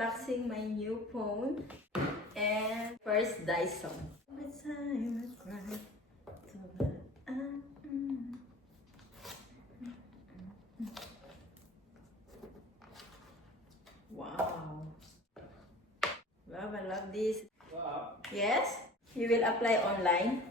unboxing my new phone and first Dyson. Every time I cry, so bad. Wow. Wow, I love this. Wow. Yes, you will apply online.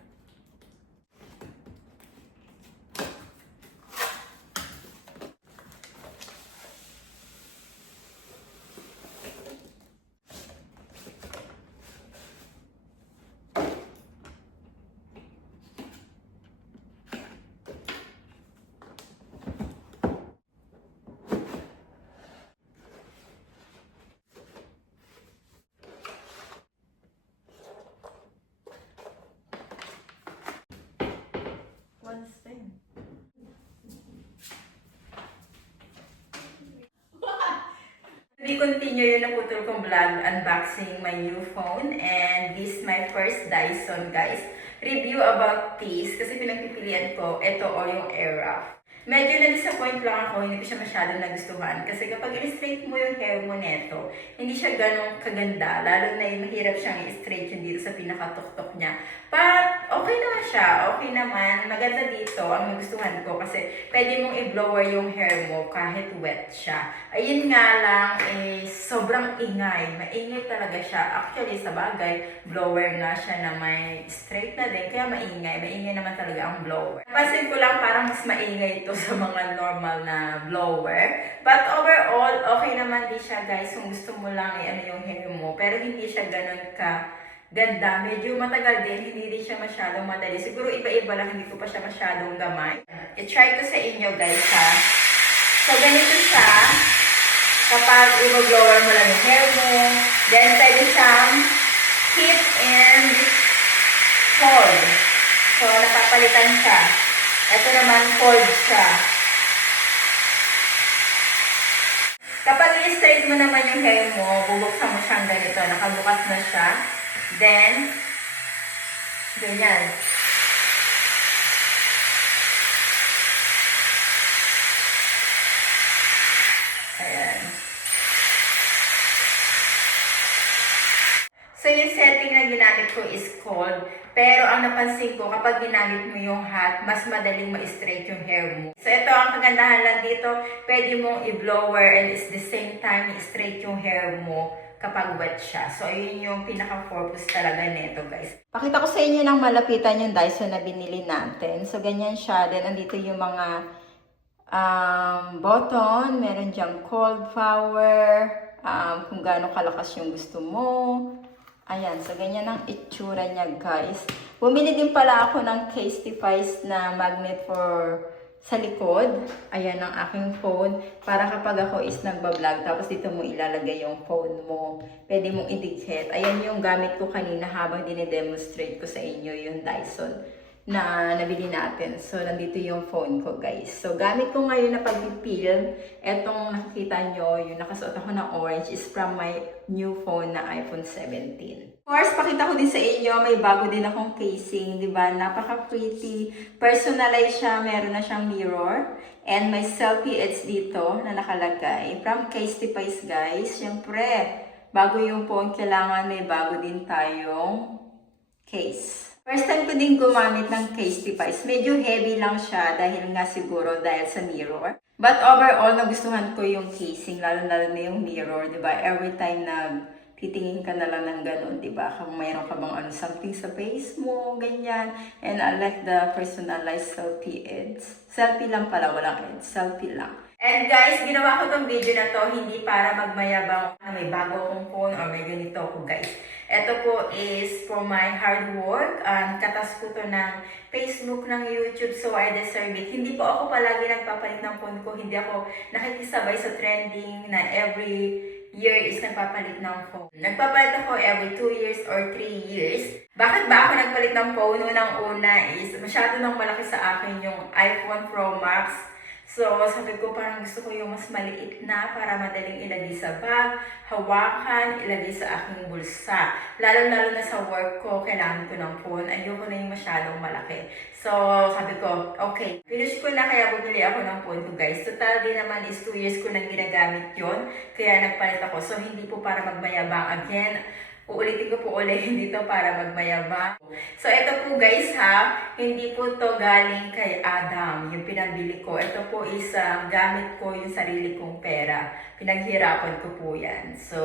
One thing. We continue yung naputol kong vlog unboxing my new phone and this my first Dyson guys. Review about this kasi pinagpipilian ko ito o yung Airwrap. Medyo na-disappoint lang ako, hindi ko siya masyadong nagustuhan kasi kapag i-straight mo yung hair mo neto, hindi siya ganong kaganda, lalo na yung mahirap siyang i-straight yung dito sa pinakatuktok niya. But okay naman siya, okay naman, maganda dito ang nagustuhan ko kasi pwede mong i-blower yung hair mo kahit wet siya. Ayun nga lang, sobrang ingay, maingay talaga siya. Actually, sa bagay, blower nga siya na may straight na din, kaya maingay naman talaga ang blower. Pansin ko lang parang mas maingay ito sa mga normal na blower. But overall, okay naman din siya guys kung gusto mo lang ano yung hair mo. Pero hindi siya ganun ka ganda. Medyo matagal din, hindi din siya masyadong madali. Siguro iba-iba lang, hindi ko pa siya masyadong gamay. I-try ko sa inyo guys ha. So ganito siya. Kapag i-blower mo lang yung hair mo, then pwede siyang heat and cold. So napapalitan siya. Ito naman, cold siya. Kapag i-straight mo naman yung hair mo, bubuksan mo siyang ganito. Nakabukas na siya. Then, ganyan. Ayan. So, yung setting na ginamit ko is cold. Pero ang napansin ko, kapag ginamit mo yung hot, mas madaling ma-straight yung hair mo. So, ito ang kagandahan lang dito. Pwede mong i-blower and at the same time, i-straight yung hair mo kapag wet siya. So, ayun yung pinaka-purpose talaga nito, guys. Pakita ko sa inyo ng malapitan yung Dyson na binili natin. So, ganyan siya. Then, andito yung mga button. Meron diyang cold power. Kung gaano kalakas yung gusto mo. Ayan, so ganyan ang itsura niya guys. Bumili din pala ako ng Casetify na magnet for sa likod. Ayan ang aking phone. Para kapag ako is nagbablog, tapos dito mo ilalagay yung phone mo. Pwede mong idikit. Ayan yung gamit ko kanina habang dine-demonstrate ko sa inyo yung Dyson na nabili natin. So, nandito yung phone ko, guys. So, gamit ko ngayon na pag-peel. Etong nakikita nyo, yung nakasuot ako ng orange is from my new phone na iPhone 17. Of course, pakita ko din sa inyo, may bago din akong casing, di ba? Napaka-pretty. Personalize siya, meron na siyang mirror. And may selfie aids dito na nakalagay. From Casetify, guys. Siyempre, bago yung phone, kailangan may bago din tayong case. First time ko din gumamit ng Casetify. Medyo heavy lang siya dahil nga siguro dahil sa mirror. But overall, nagustuhan ko yung casing, lalo-lalo na yung mirror, di ba? Every time na titingin ka na lang ng ganun, di ba? Kung mayroon ka bang something sa face mo, ganyan. And I like the personalized selfie aids. Selfie lang pala, walang aids. Selfie lang. And guys, ginawa ko tong video na to hindi para magmayabang na may bago akong phone or may ganito ako guys. Ito po is for my hard work. Katas ko to ng Facebook, ng YouTube, so I deserve it. Hindi po ako palagi nagpapalit ng phone ko. Hindi ako nakikisabay sa trending na every year is nagpapalit ng phone. Nagpapalit ako every 2 years or 3 years. Bakit ba ako nagpalit ng phone? Unang-una is masyado nang malaki sa akin yung iPhone Pro Max. So, sabi ko parang gusto ko yung mas maliit na para madaling ilagay sa bag, hawakan, ilagay sa aking bulsa. Lalo-lalo na sa work ko, kailangan ko ng phone. Ayoko na yung masyadong malaki. So, sabi ko, okay, finish ko na kaya bumili ako ng phone ko, guys. Total din naman is 2 years ko nang ginagamit yon, kaya nagpalit ako. So, hindi po para magmayabang. Again, uulitin ko po ulit, hindi to para magmayabang. So, ito po guys ha, hindi po to galing kay Adam, yung pinabili ko. Ito po is gamit ko yung sarili kong pera. Pinaghirapan ko po yan. So,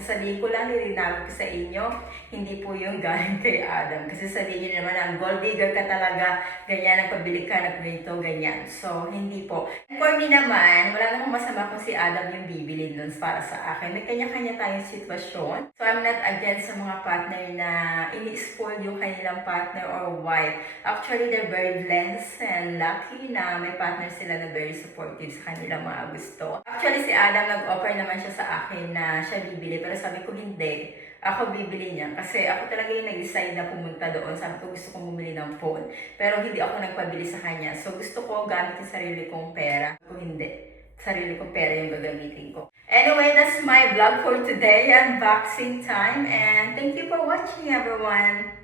sasabihin ko lang, nilinawin ko sa inyo, hindi po yung galing kay Adam. Kasi sabihin nyo naman, ang gold digger ka talaga, ganyan, nagpabili ka, nagpinto, ganyan. So, hindi po. For me naman, wala namang masama kung si Adam yung bibili nun para sa akin. May kanya-kanya tayong sitwasyon. So, I'm not against sa mga partner na ini-spoil yung kanilang partner or wife. Actually, they're very blessed and lucky na may partner sila na very supportive sa kanilang mga gusto. Actually, si Adam nag-offer naman siya sa akin na siya bibili, pero sabi ko hindi. Ako bibili niya kasi ako talaga yung nag-decide na pumunta doon. Sabi ko gusto kong bumili ng phone, pero hindi ako nagpabili sa kanya. So gusto ko gamit yung sarili kong pera. Kung hindi, sarili kong pera yung gagamitin ko. Anyway, that's my vlog for today, unboxing time, and thank you for watching everyone.